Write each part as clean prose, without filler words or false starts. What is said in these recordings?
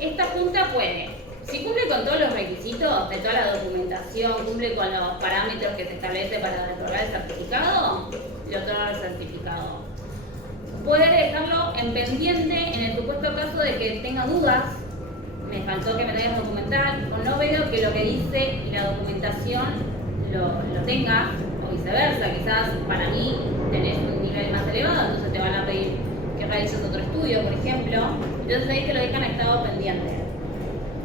esta junta puede, si cumple con todos los requisitos de toda la documentación, cumple con los parámetros que se establece para otorgar el certificado, le otorga el certificado. Puede dejarlo en pendiente en el supuesto caso de que tenga dudas, me faltó que me tengas documental, o no veo que lo que dice y la documentación lo tenga, o viceversa, quizás para mí tenés un nivel más elevado, entonces te van a pedir que realices otro estudio, por ejemplo, entonces ahí te lo dejan a estado pendiente.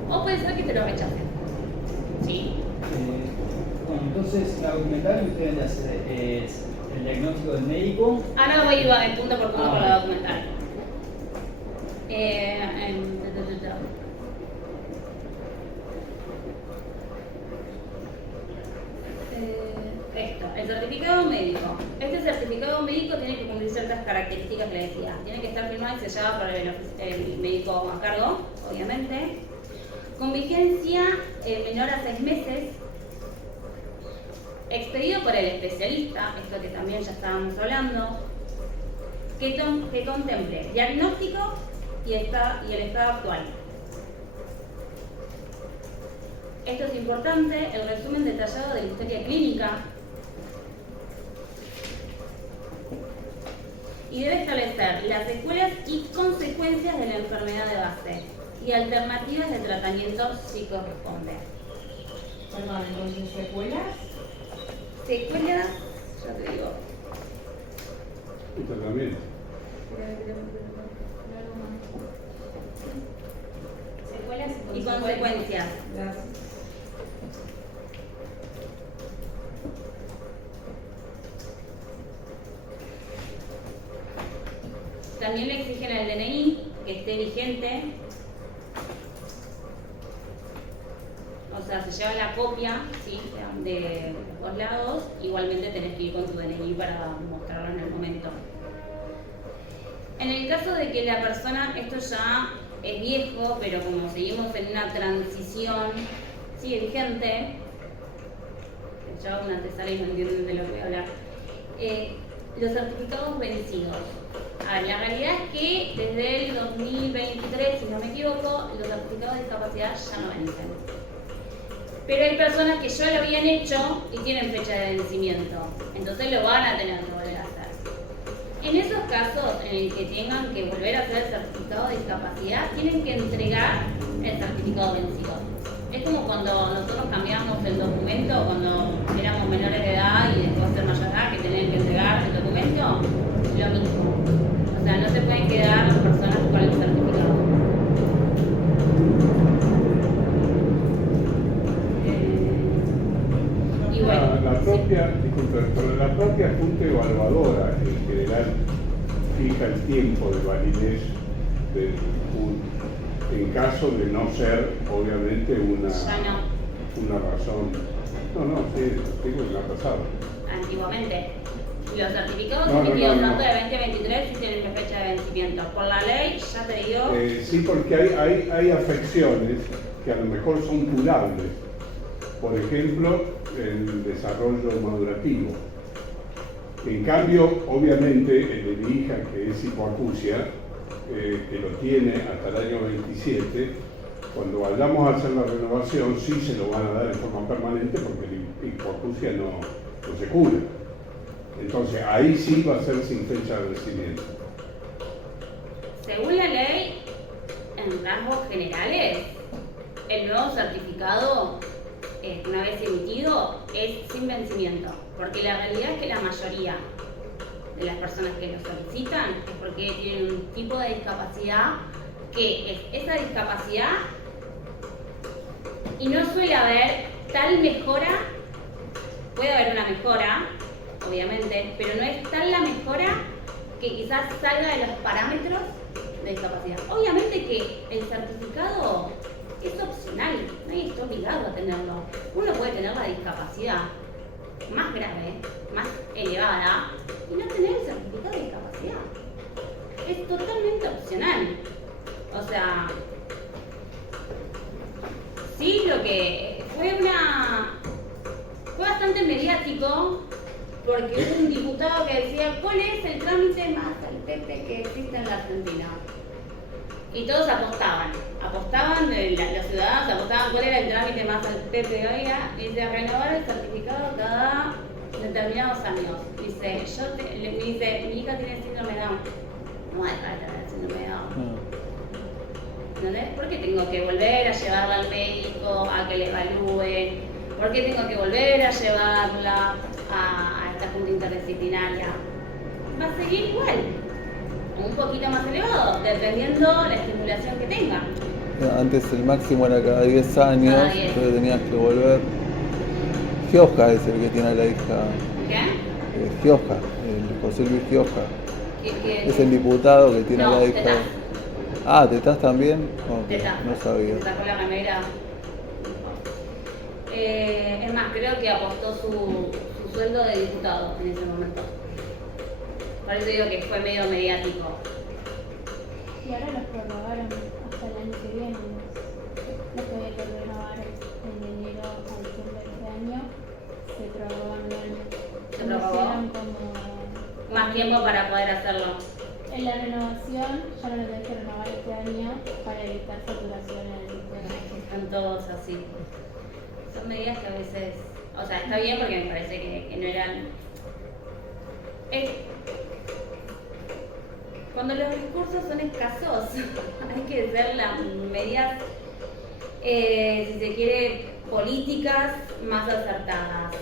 O puede ser que te lo rechacen. ¿Sí? Bueno, entonces la documental que ustedes hacen es el diagnóstico del médico. Ahora voy a ir punto por punto con la documental. Esto, el certificado médico. Este certificado médico tiene que cumplir ciertas características que le decía. Tiene que estar firmado y sellado por el médico a cargo, obviamente. Con vigencia menor a 6 meses. Expedido por el especialista, esto que también ya estábamos hablando. Que contemple diagnóstico y el estado actual. Esto es importante, el resumen detallado de la historia clínica. Y debe establecer las secuelas y consecuencias de la enfermedad de base y alternativas de tratamiento si corresponde. Perdón, entonces, ¿secuelas? Secuelas, ya te digo. Y tratamiento. Secuelas Y consecuencias. Gracias. También le exigen al DNI que esté vigente. O sea, se lleva la copia, ¿sí?, de los dos lados. Igualmente tenés que ir con tu DNI para mostrarlo en el momento. En el caso de que la persona, esto ya es viejo, pero como seguimos en una transición, sigue vigente. Yo hago una antesala y no entienden de lo que voy a hablar. Los certificados vencidos. A ver, la realidad es que desde el 2023, si no me equivoco, los certificados de discapacidad ya no vencen. Pero hay personas que ya lo habían hecho y tienen fecha de vencimiento, entonces lo van a tener que volver a hacer. En esos casos en el que tengan que volver a hacer el certificado de discapacidad, tienen que entregar el certificado vencido. Es como cuando nosotros cambiamos el documento, cuando éramos menores de edad y después de mayor edad, que tenían que entregar el documento, lo mismo. O sea, no se pueden quedar las personas con el certificado. Y bueno, la propia Junta Evaluadora en general fija el tiempo de validez del punto, en caso de no ser, obviamente, una razón. No, sí, digo que no ha pasado. Antiguamente. Los certificados emitidos tanto de 2023 sí tienen fecha de vencimiento. Por la ley, ya te digo. Sí, porque hay afecciones que a lo mejor son curables. Por ejemplo, el desarrollo madurativo. En cambio, obviamente, el de mi hija, que es hipoacusia, que lo tiene hasta el año 27, cuando vayamos a hacer la renovación, sí se lo van a dar en forma permanente porque la hipoacusia no se cura. Entonces, ahí sí va a ser sin fecha de vencimiento. Según la ley, en rasgos generales, el nuevo certificado, una vez emitido, es sin vencimiento. Porque la realidad es que la mayoría de las personas que lo solicitan es porque tienen un tipo de discapacidad que es esa discapacidad y no suele haber tal mejora. Puede haber una mejora, obviamente, pero no es tal la mejora que quizás salga de los parámetros de discapacidad. Obviamente que el certificado es opcional, nadie está obligado a tenerlo. Uno puede tener la discapacidad más grave, más elevada, y no tener el certificado de discapacidad. Es totalmente opcional. O sea, sí, lo que fue bastante mediático, porque hubo un diputado que decía, ¿cuál es el trámite más al Pepe que existe en la Argentina? Y todos apostaban, los ciudadanos apostaban cuál era el trámite más al Pepe era, y de renovar el certificado cada determinados años. Dice, me dice, mi hija tiene síndrome de Down. No va a dejar de tener síndrome de Down. ¿Entendés? ¿Por qué tengo que volver a llevarla al médico a que le evalúen? ¿Por qué tengo que volver a llevarla a esta junta interdisciplinaria? Va a seguir igual, un poquito más elevado, dependiendo la estimulación que tenga. Antes el máximo era cada 10 años, Cada 10. entonces tenías que volver. Gioja es el que tiene a la hija. ¿Qué? Gioja, el José Luis Gioja. ¿Qué? Es el diputado que tiene No, a la hija. Tetaz. Ah, ¿Tetaz también? Ok, Tetaz. no sabía. Se sacó la remera. Es más, creo que apostó su sueldo de diputado en ese momento. Por eso digo que fue medio mediático. Y ahora los prorrogaron hasta el año que viene. Los que había que renovar en enero a diciembre de este año se prorrogan un año. ¿Se prorrogó? Hicieron como Más tiempo para poder hacerlo. en la renovación ya no lo tenés que renovar este año para evitar saturación en el sistema. Están todos así. Son medidas que a veces, o sea, está bien porque me parece que no eran. Cuando los recursos son escasos, hay que hacer las medidas, si se quiere, políticas más acertadas.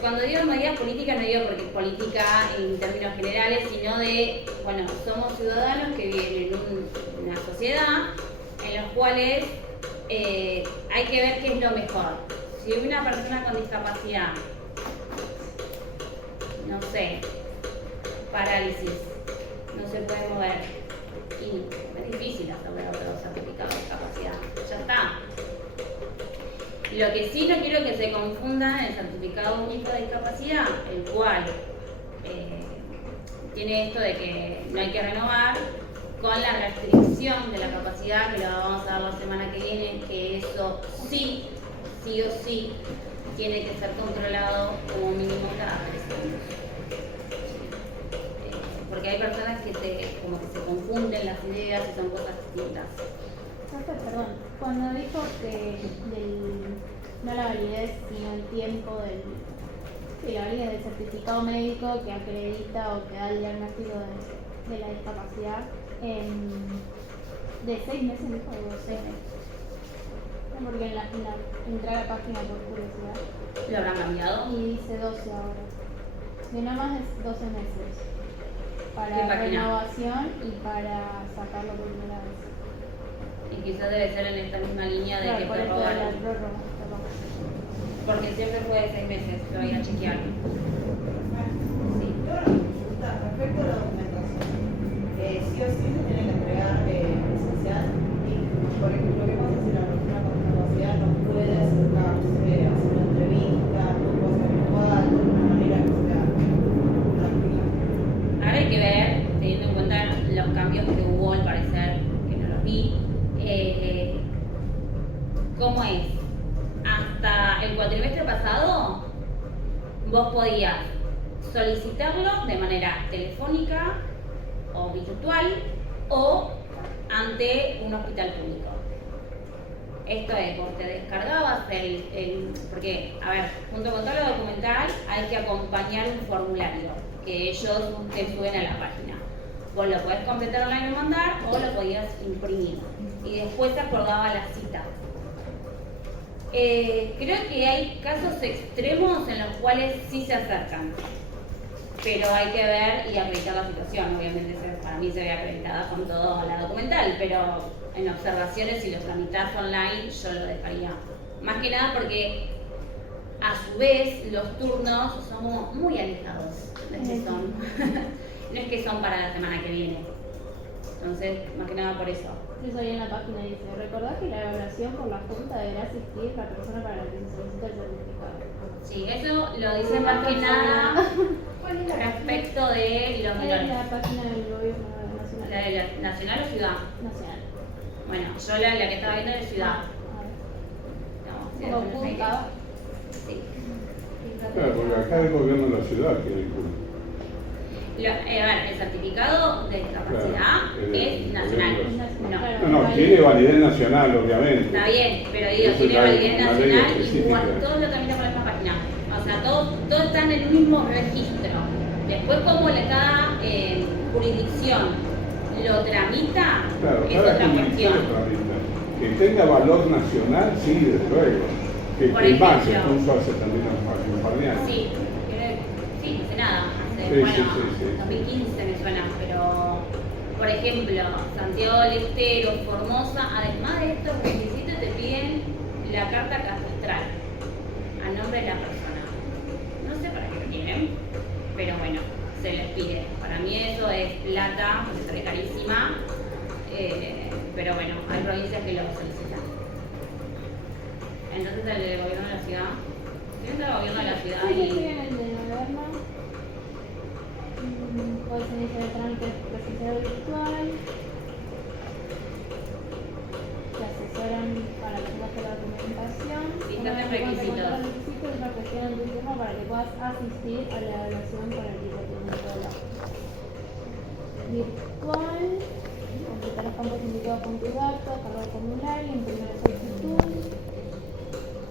Cuando digo medidas políticas, no digo porque es política en términos generales, sino de, bueno, somos ciudadanos que viven en una sociedad en los cuales hay que ver qué es lo mejor. Si una persona con discapacidad, no sé, parálisis, no se puede mover, y es difícil hacerle otro certificado de discapacidad, ya está. Lo que sí no quiero que se confunda en el certificado único de discapacidad, el cual tiene esto de que no hay que renovar, con la restricción de la capacidad, que lo vamos a ver la semana que viene, que eso sí o sí, tiene que ser controlado como mínimo cada 3 años. Porque hay personas que como que se confunden las ideas y son cosas distintas. Perdón, cuando dijo que no la validez, sino el tiempo de la validez del certificado médico que acredita o que da el diagnóstico de la discapacidad, de 6 meses, dijo, o 6 meses. No, porque entré a la página por curiosidad ¿Lo habrán cambiado? y dice 12 ahora. De no más de 12 meses. ¿Qué Para página? renovación y para sacarlo por primera vez. Y quizás debe ser en esta misma línea de que Por esto de la prorrogaron. prórroga. Porque siempre fue de 6 meses, lo voy a chequear. Sí. Yo una consulta respecto a la documentación. Sí o sí se tiene que entregar presencial. Y, por ejemplo, ¿qué pasa si la persona con discapacidad no puede acercarse, hacer una entrevista, no puede ser virtual, de una manera que sea tranquila? Ahora hay que ver, teniendo en cuenta los cambios que hubo, al parecer, que no los vi, cómo es. Hasta el cuatrimestre pasado, vos podías solicitarlo de manera telefónica o virtual o ante un hospital público. Esto es, vos te descargabas porque, a ver, junto con todo lo documental hay que acompañar un formulario que ellos te suben a la página. Vos lo podés completar online y mandar o lo podías imprimir. Y después te acordaba la cita. Creo que hay casos extremos en los cuales sí se acercan, pero hay que ver y acreditar la situación. Obviamente para mí se ve acreditada con toda la documental, pero en observaciones, si lo tramitas online, yo lo dejaría. Más que nada porque a su vez los turnos son como muy alejados. No es que son para la semana que viene. Entonces, más que nada por eso. Eso ahí en la página dice, recordad que la evaluación por la Junta deberá asistir la persona para la que se solicita el certificado. Sí, eso lo dice más que nada respecto de los Es menores. la página del gobierno nacional. ¿La de la nacional o ciudad? Nacional. Bueno, yo la que estaba viendo es ciudad. A ver. No, Como Buenos punta. Aires. Sí. Claro, porque acá el gobierno de la ciudad quiere el curso. el certificado de discapacidad Claro, es nacional. Claro. No, tiene validez nacional, obviamente. Está bien, pero digo, Eso tiene ya es validez una ley nacional y específica. igual, todo lo tramita por la misma página. O sea, todo está en el mismo registro. Después, como cada jurisdicción lo tramita, Claro, es cada otra jurisdicción cuestión. lo tramita. Que tenga valor nacional, sí, desde luego. Que Por el más se ejemplo, puso hace también un par de años. Sí, sí, hace nada, hace, Sí, bueno, sí. 2015 me suena, pero por ejemplo, Santiago del Estero, Formosa, además de estos requisitos te piden la carta catastral a nombre de la persona. No sé para qué lo tienen, pero bueno, se les pide. Para mí eso es plata, porque sale carísima, pero bueno, hay provincias que lo solicitan. Entonces el del gobierno de la ciudad, ¿quién es el gobierno de la ciudad? Sí, sí, sí, en el de gobierno. Puedes iniciar el trámite presencial o virtual. Te asesoran para que tengas la documentación. Fíjate en requisitos. requisitos. Los requisitos es una cuestión en tu idioma para que puedas asistir a la evaluación con el tipo de virtual. Completar los campos indicados con tus datos, cargar el formulario, imprimir la solicitud.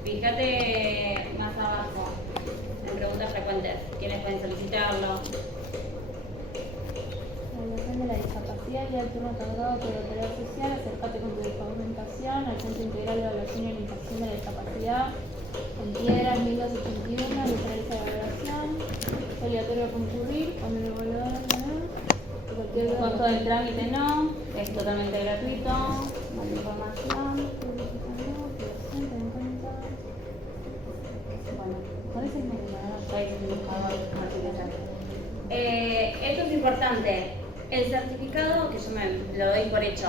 Fíjate más abajo, en preguntas frecuentes, quiénes pueden solicitarlo. Evaluación de la discapacidad y al turno otorgado por la autoridad social, acércate con tu documentación al Centro Integral de Evaluación y Orientación de la Discapacidad, en Piedras 1281, realizar esa evaluación, es obligatorio concurrir, cuando el evaluador El costo del trámite no, es totalmente gratuito, más información. Bueno, ¿cuál es el número? Ya hice un buscador artificial. Esto es importante. El certificado, que yo me lo doy por hecho,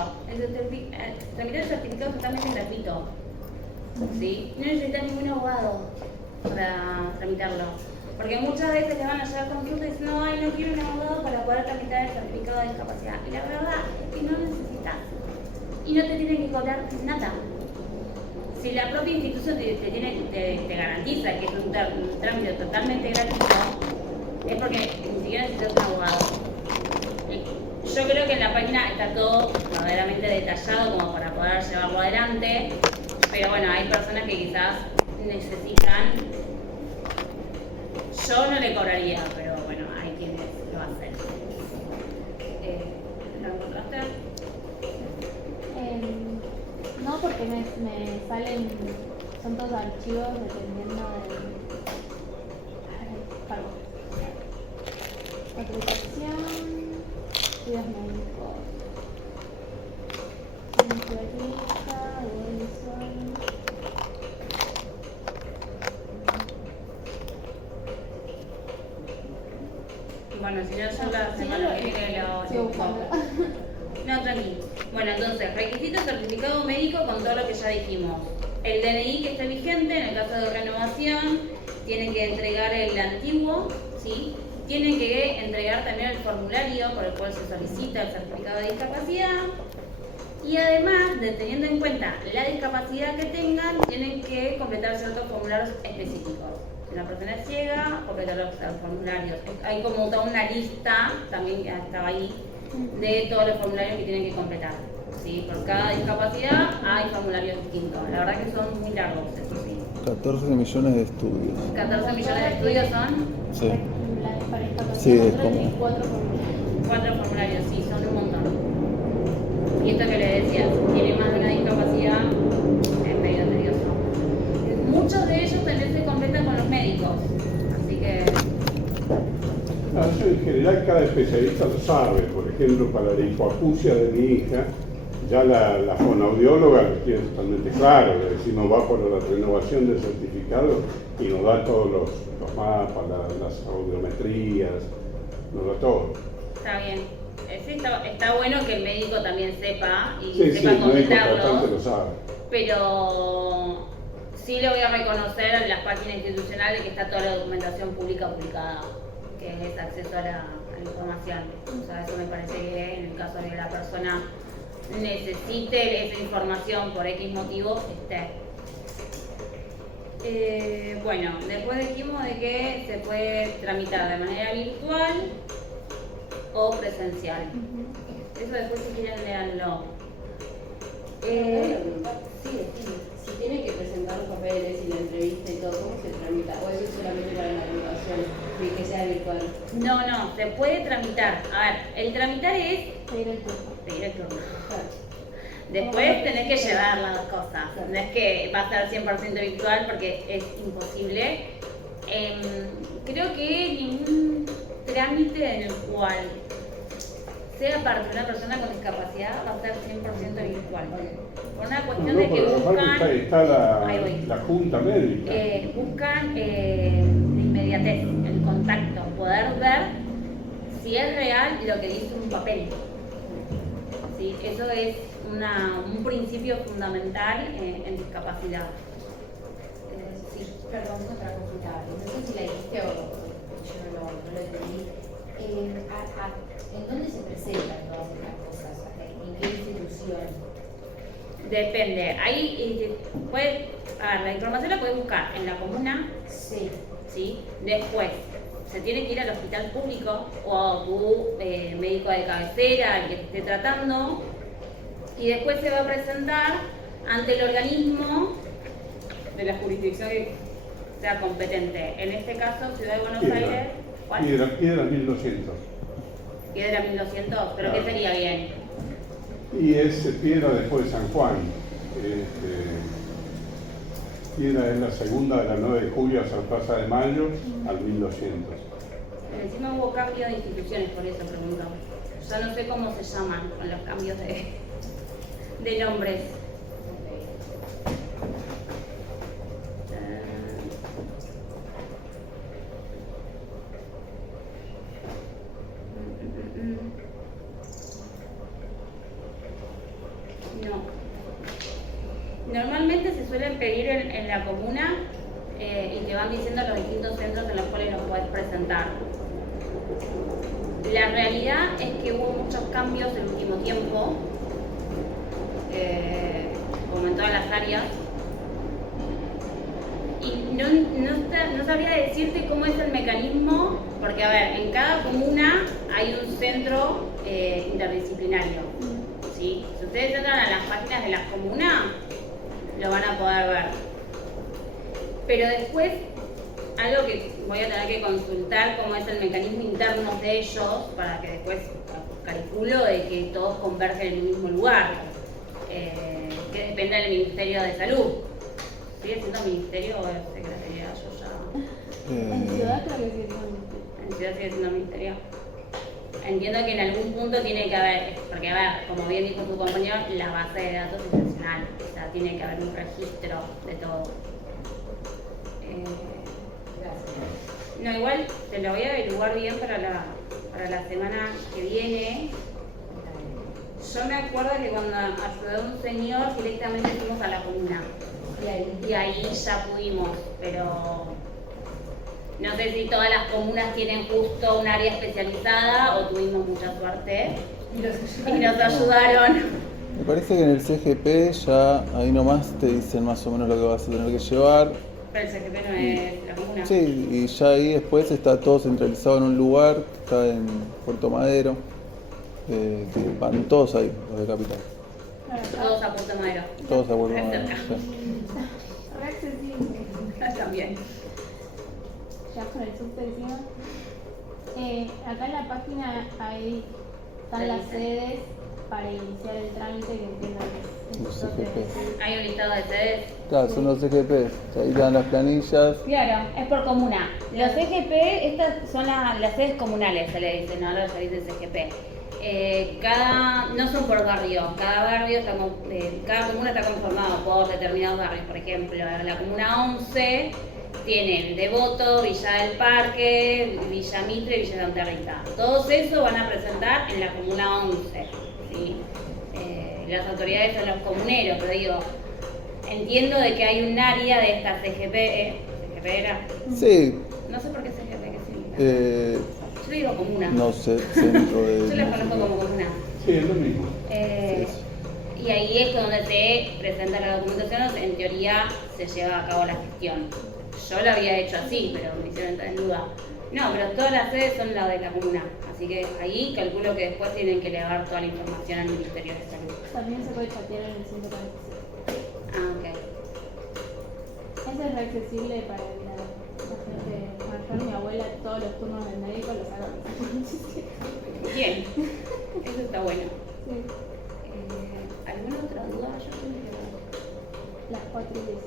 tramitar el certificado es totalmente gratuito. ¿Sí? No necesitas ningún abogado para tramitarlo. Porque muchas veces le van a llevar consulta y dicen, no, no quiero un abogado para poder tramitar el certificado de discapacidad. Y la verdad es que no necesitas. Y no te tienen que cobrar nada. Si la propia institución te garantiza que es un trámite totalmente gratuito, es porque ni siquiera necesitas un abogado. Yo creo que en la página está todo verdaderamente detallado como para poder llevarlo adelante, pero bueno, hay personas que quizás necesitan. Yo no le cobraría, pero bueno, hay quienes lo hacen. ¿Lo encontraste? No, porque me salen, son todos archivos dependiendo del cargo. Aplicación, estudios médicos, naturalista, evolución. Bueno, si no, yo la Si no, semana que viene lo sigo buscando. No, tranquilo. Bueno, entonces, requisito certificado médico con todo lo que ya dijimos. El DNI que esté vigente, en el caso de renovación, tienen que entregar el antiguo, ¿sí? Tienen que entregar también el formulario por el cual se solicita el certificado de discapacidad. Y además, teniendo en cuenta la discapacidad que tengan, tienen que completar ciertos formularios específicos. Si una persona es ciega, completar los formularios. Hay como toda una lista, también estaba ahí, de todos los formularios que tienen que completar. ¿Sí? Por cada discapacidad hay formularios distintos. La verdad que son muy largos, eso sí. 14 millones de estudios. 14 millones de estudios son Sí. Para discapacidad, Sí, es nosotros como- tenés 4 formularios. 4 formularios, sí, son un montón. Y esto que le decía, si tiene más de una discapacidad, es medio tedioso. Muchos de ellos también se completan con los médicos, así que No, eso en general cada especialista lo sabe. Por ejemplo, para la hipoacusia de mi hija, ya la fonoaudióloga lo tiene totalmente claro. Le decimos, va por la renovación del certificado y nos da todos los mapas, las audiometrías, nos da todo. está bien. Sí, está bueno que el médico también sepa y Sí, sepa el médico completarlo, tratante lo sabe. pero sí lo voy a reconocer en las páginas institucionales que está toda la documentación pública publicada, que es acceso a la información. O sea, eso me parece que en el caso de que la persona necesite esa información por X motivo, esté. Bueno, después dijimos de que se puede tramitar de manera virtual o presencial. Eso después si quieren leanlo. Sí, si tiene que presentar los papeles y la entrevista y todo, ¿cómo se tramita? ¿O eso es solamente para la graduación y que sea virtual? No, se puede tramitar. A ver, el tramitar es Pedir el turno. pedir el turno. Después tenés que llevar las dos cosas. No es que va a ser 100% virtual porque es imposible. Creo que ningún trámite en el cual sea parte de una persona con discapacidad va a ser 100% virtual. Por una cuestión de que pero aparte buscan, está ahí voy. la junta médica. Buscan la inmediatez, el contacto, poder ver si es real lo que dice un papel. ¿Sí? Eso es un principio fundamental en discapacidad. Sí. Perdón, otra consulta. No sé si la dijiste o yo no lo entendí. ¿En dónde se presentan todas estas cosas? ¿En qué institución? Depende. Ahí la información la puedes buscar en la comuna. Sí. ¿Sí? Después se tiene que ir al hospital público o a tu médico de cabecera, el que te esté tratando, y después se va a presentar ante el organismo de la jurisdicción que sea competente. En este caso, Ciudad de Buenos Aires. ¿Cuál? Piedra 1200. Piedra 1200, pero Claro. ¿qué sería bien? Y es Piedra después de San Juan. Piedra es la segunda de la 9 de julio hasta la Plaza de Mayo al 1200. Encima hubo cambio de instituciones, por eso pregunto. Ya no sé cómo se llaman con los cambios de nombres. No. Normalmente se suelen pedir en la comuna y te van diciendo los distintos centros en los cuales los puedes presentar. La realidad es que hubo muchos cambios en el último tiempo, como en todas las áreas, y no sabría decirte cómo es el mecanismo, porque a ver, en cada comuna hay un centro interdisciplinario, ¿sí? Si ustedes entran a las páginas de las comunas, lo van a poder ver. Pero después, algo que voy a tener que consultar cómo es el mecanismo interno de ellos, para que después calculo de que todos convergen en el mismo lugar, que depende del Ministerio de Salud. ¿Sigue siendo ministerio o secretaría? Yo ya... En ciudad creo que sí es un En ciudad sigue siendo ministerio. Entiendo que en algún punto tiene que haber, porque a ver, como bien dijo tu compañero, la base de datos es nacional, o sea, tiene que haber un registro de todo. No, igual te lo voy a averiguar bien para la semana que viene. Yo me acuerdo que cuando ayudé a un señor directamente fuimos a la comuna y ahí ya pudimos, pero no sé si todas las comunas tienen justo un área especializada o tuvimos mucha suerte y nos ayudaron. Me parece que en el CGP ya ahí nomás te dicen más o menos lo que vas a tener que llevar. Pero el CGP no es la comuna. Sí, y ya ahí después está todo centralizado en un lugar, está en Puerto Madero, que van todos ahí, los de Capital. Todos a Puerto Madero. Todos a Puerto Re Madero. cerca. Sí. re accesible. También. Ya con el subte encima. Acá en la página están las sedes para iniciar el trámite, que entiendo que es Los lo que CGP. decís. Hay un listado de sedes. Claro, son los CGP, ahí dan las planillas. Claro, es por comuna. Los CGP, estas son las sedes comunales, se le dice, no, ahora se dice CGP. No son por barrio, cada barrio cada comuna está conformado por determinados barrios. Por ejemplo, la comuna 11 tiene Devoto, Villa del Parque, Villa Mitre y Villa Santa Rita. Todos esos van a presentar en la comuna 11. ¿Sí? Las autoridades son los comuneros, pero digo, entiendo de que hay un área de esta CGP. ¿CGP era? Sí, No sé por qué CGP, ¿qué significa? Yo le digo comuna. no sé, centro de... Yo las conozco como comuna. Sí, es lo mismo. Y ahí es donde se presenta la documentación, en teoría se lleva a cabo la gestión. Yo lo había hecho así, pero me hicieron entrar en duda. No, pero todas las sedes son las de la comuna, Así que ahí calculo que después tienen que elevar toda la información al Ministerio de Salud. También se puede chatear en el 146. Ah, ok. Ese es re accesible para la gente mayor. Mi abuela todos los turnos del médico los hago en el 147. Bien, eso está bueno. Sí, ¿Alguna otra duda? Yo creo que las 4 y 16.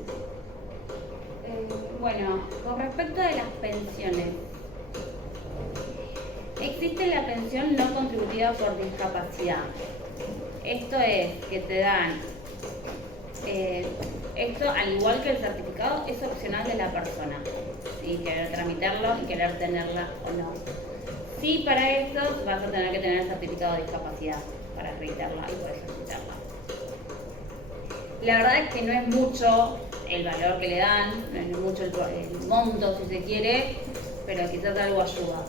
bueno, con respecto de las pensiones, existe la pensión no contributiva por discapacidad. Esto es que te dan, esto al igual que el certificado es opcional de la persona, ¿sí? Querer tramitarlo y querer tenerla o no. Sí, para esto vas a tener que tener el certificado de discapacidad para acreditarla y poder solicitarla. La verdad es que no es mucho el valor que le dan, no es mucho el monto si se quiere, pero quizás algo ayuda.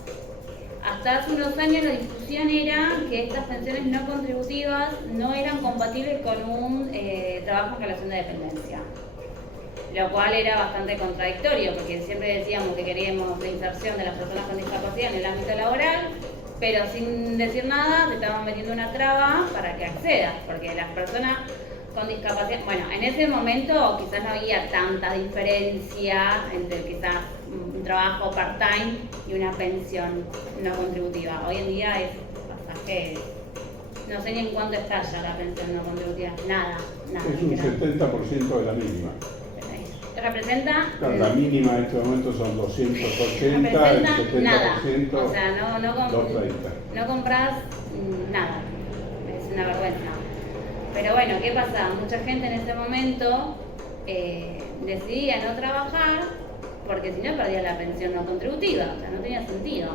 Hasta hace unos años la discusión era que estas pensiones no contributivas no eran compatibles con un trabajo en relación de dependencia, lo cual era bastante contradictorio porque siempre decíamos que queríamos la inserción de las personas con discapacidad en el ámbito laboral, pero sin decir nada te estaban metiendo una traba para que accedas, porque las personas con discapacidad, bueno, en ese momento quizás no había tanta diferencia entre quizás un trabajo part-time y una pensión no contributiva. Hoy en día es pasaje, no sé ni en cuánto está ya la pensión no contributiva, nada. Es un 70% de la mínima. Representa Claro, la mínima en este momento son 280, el representa 70%, nada, o sea, no 230. no compras nada, es una vergüenza. Pero bueno, ¿qué pasa? Mucha gente en ese momento decidía no trabajar porque si no perdía la pensión no contributiva, o sea, no tenía sentido.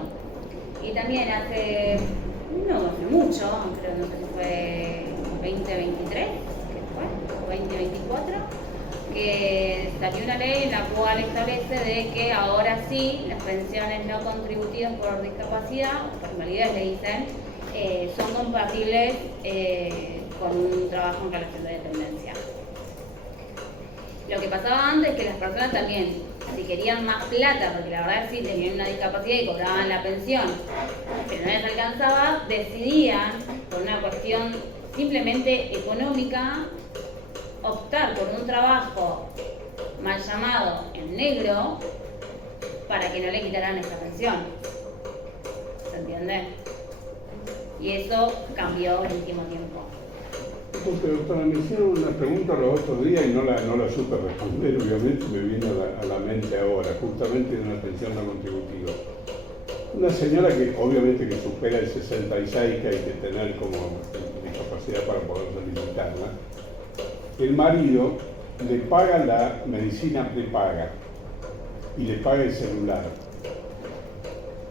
Y también no hace mucho, creo, no sé si fue 2023, ¿qué fue? O 2024, que salió una ley en la cual establece de que ahora sí las pensiones no contributivas por discapacidad, o por invalidez le dicen, son compatibles con un trabajo en relación de dependencia. Lo que pasaba antes es que las personas también, si querían más plata, porque la verdad es que tenían una discapacidad y cobraban la pensión, pero no les alcanzaba, decidían, por una cuestión simplemente económica, optar por un trabajo mal llamado en negro para que no le quitaran esa pensión. ¿Se entiende? Y eso cambió en el último tiempo. Porque, doctora, me hicieron una pregunta los otros días y no la supe responder, obviamente me vino a la mente ahora, justamente de una pensión no contributiva. Una señora que obviamente que supera el 66, que hay que tener como discapacidad para poder solicitarla, el marido le paga la medicina prepaga y le paga el celular.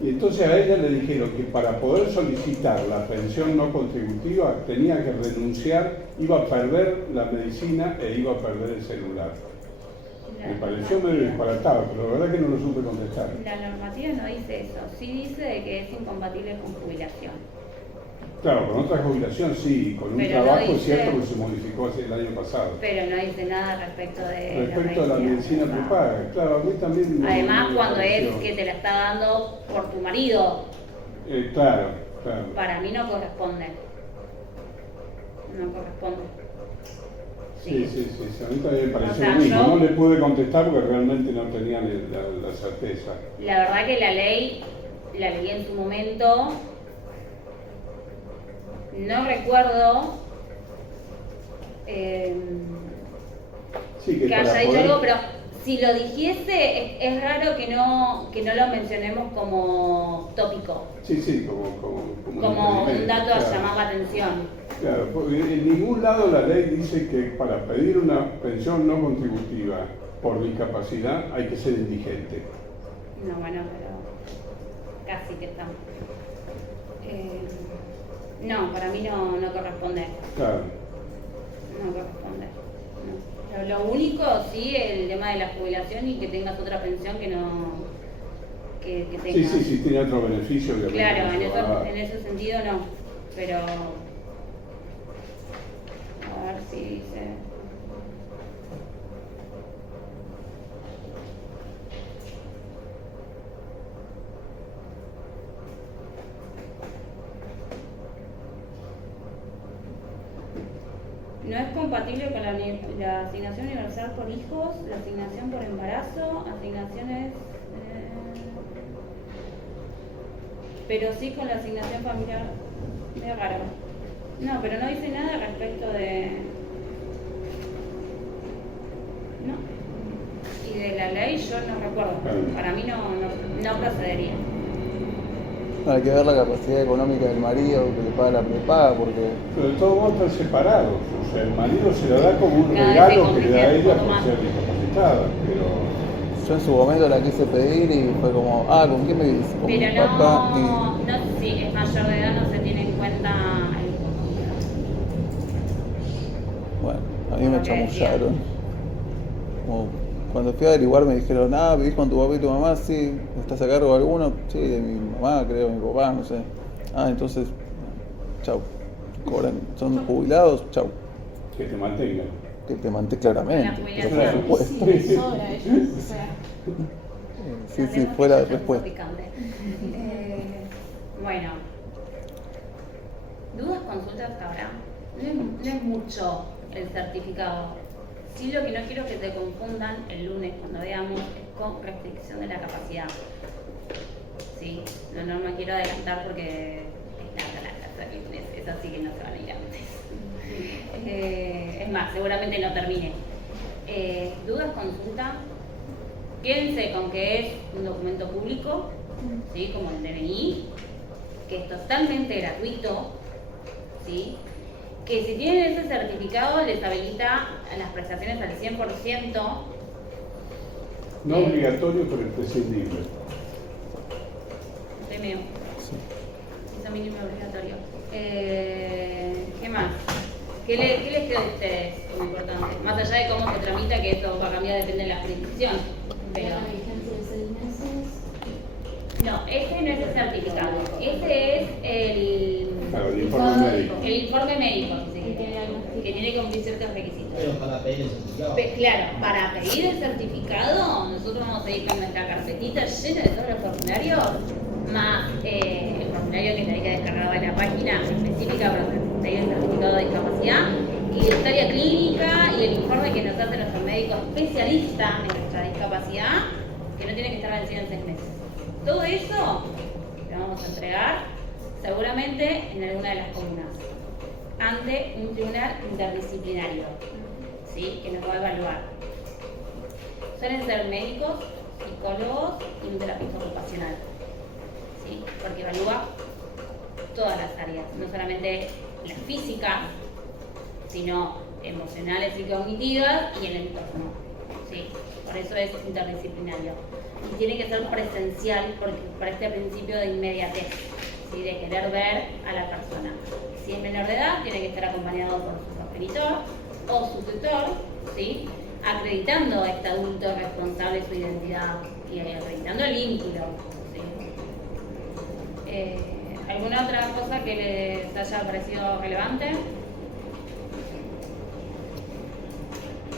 Y entonces a ella le dijeron que para poder solicitar la pensión no contributiva tenía que renunciar, iba a perder la medicina e iba a perder el celular. Me pareció medio disparatado, pero la verdad que no lo supe contestar. La normativa no dice eso, sí dice de que es incompatible con jubilación. Claro, con otra jubilación sí, con un Pero no trabajo es dice- cierto que se modificó hace el año pasado. Pero no dice nada respecto de Respecto a la medicina prepaga, claro, a mí también... Además, me cuando es pareció. que te la está dando por tu marido, Claro, claro. para mí no corresponde. No corresponde. Sí, a mí también me pareció O sea, lo mismo. yo- No le pude contestar porque realmente no tenía la certeza. La verdad que la leí en su momento. No recuerdo Sí, que para haya dicho poder- algo, pero si lo dijese, es raro que no lo mencionemos como tópico, Sí, como como un impedimento, dato a claro. llamar la atención. Claro, porque en ningún lado la ley dice que para pedir una pensión no contributiva por discapacidad hay que ser indigente. No, bueno, pero casi que estamos. No, para mí no corresponde. Claro. No corresponde. No. Lo único, sí, el tema de la jubilación y que tengas otra pensión que no. Que tengas. Sí, tiene otro beneficio. Obviamente, Claro, eso va- en ese sentido no. Pero. A ver si dice. es compatible con la asignación universal por hijos, la asignación por embarazo, asignaciones, pero sí con la asignación familiar. Medio raro. No, pero no dice nada respecto de... No. Y de la ley yo no recuerdo. Para mí no procedería. Hay que ver la capacidad económica del marido que le paga la prepaga, porque Pero de todos modos están separados. O sea, el marido se lo da como un Cada vez regalo se que le da a complica un ella poco por más. ser discapacitada. Pero yo en su momento la quise pedir y fue como, ¿con quién me dice? Con mi Pero papá si es mayor de edad no se tiene en cuenta el... Bueno, a mí me Lo que decía. chamullaron. Como cuando fui a averiguar me dijeron, ¿vivís con tu papá y tu mamá? Sí. ¿Estás a cargo de alguno? Sí, de mi mamá, creo, de mi papá, no sé. Entonces, chau. Cobran, son jubilados, chau. que te mantengan. Que te manté claramente. La Pero por jubilación. supuesto. Sí, les sobra a ellos. O sea, Sí, Hablemos fue la que ya respuesta. puso picante. Bueno, dudas, consultas habrá. No es mucho el certificado. Sí, lo que no quiero que te confundan el lunes cuando veamos es con restricción de la capacidad. Sí, no me quiero adelantar porque está la casa del lunes, es así que no se van a ir antes. Es más, seguramente no termine. Dudas, consultas. Quédense con que es un documento público, ¿sí? Como el DNI, que es totalmente gratuito, ¿sí? Que si tienen ese certificado les habilita a las prestaciones al 100%. No obligatorio, pero imprescindible. DMU. Eso mínimo obligatorio. ¿Qué más? ¿Qué les queda a ustedes como importante? Más allá de cómo se tramita, que esto va a cambiar, depende de la jurisdicción. Pero... la vigencia de 6 meses. No, ese no es el certificado. Ese es Claro, el informe médico. el informe médico, sí, que tiene que cumplir ciertos requisitos. Pero para pedir el certificado. Claro, para pedir el certificado, nosotros vamos a ir con nuestra carpetita llena de todos los formularios, más el formulario que hay que descargar de la página específica para pedir el certificado de discapacidad, y la historia clínica y el informe que nos hace nuestro médico especialista en nuestra discapacidad, que no tiene que estar vencido en 6 meses. Todo eso lo vamos a entregar seguramente en alguna de las comunas, ante un tribunal interdisciplinario, ¿sí? Que nos va a evaluar. Suelen ser médicos, psicólogos y un terapeuta ocupacional, ¿sí? Porque evalúa todas las áreas, no solamente las físicas, sino emocionales y cognitivas y el entorno, ¿sí? Por eso es interdisciplinario. Y tiene que ser presencial porque para este principio de inmediatez, ¿sí? De querer ver a la persona. Si es menor de edad, tiene que estar acompañado por su progenitor o su tutor, ¿sí? Acreditando a este adulto responsable su identidad y acreditando el vínculo, ¿sí? ¿Alguna otra cosa que les haya parecido relevante?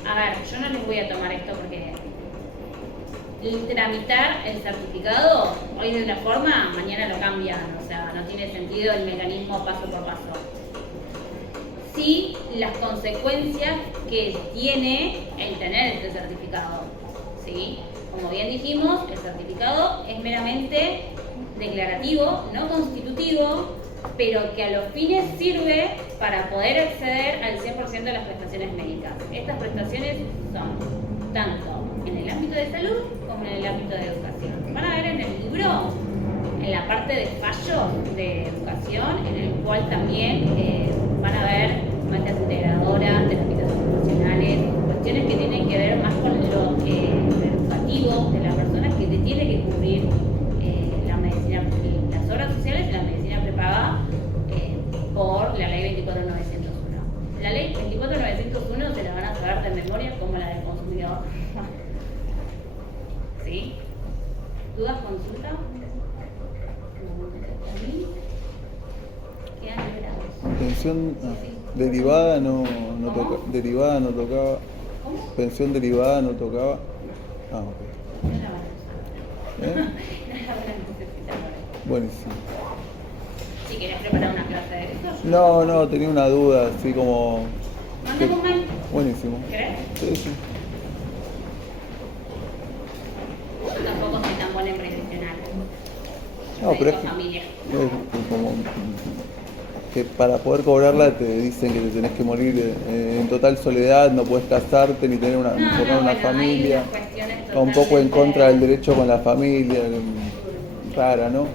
A ver, yo no les voy a tomar esto porque tramitar el certificado hoy de una forma, mañana lo cambian, o sea, no tiene sentido el mecanismo paso por paso. Sí, las consecuencias que tiene el tener este certificado, ¿sí? Como bien dijimos, el certificado es meramente declarativo, no constitutivo, pero que a los fines sirve para poder acceder al 100% de las prestaciones médicas. Estas prestaciones son tanto en el ámbito de salud como en el ámbito de educación. Van a ver en el libro, en la parte de fallos de educación, en el cual también van a ver maestras integradoras, terapias ocupacionales, cuestiones que tienen que ver más con lo educativo de la persona que te tiene que cubrir la medicina, las obras sociales y la medicina prepaga por la ley 24901. La ley 24901 se la van a saber de memoria como la del consumidor. ¿Sí? ¿Dudas, consulta? Quedan liberados. Pensión Sí. derivada no ¿Cómo? derivada no tocaba. ¿Cómo? Pensión derivada no tocaba. Ok. No la van a usar. ¿Eh? No la van a necesitar ahora. Buenísimo. Si querés preparar una clase de eso, No, tenía una duda, así como Mandame un mail. Buenísimo. ¿Querés? Sí, sí. Yo tampoco soy tan buena en previsionar. No, pero es familia. como que para poder cobrarla te dicen que te tenés que morir en total soledad, no puedes casarte ni tener formar una familia. Hay cuestiones Va un poco en totalmente- contra del derecho con la familia, rara, ¿no?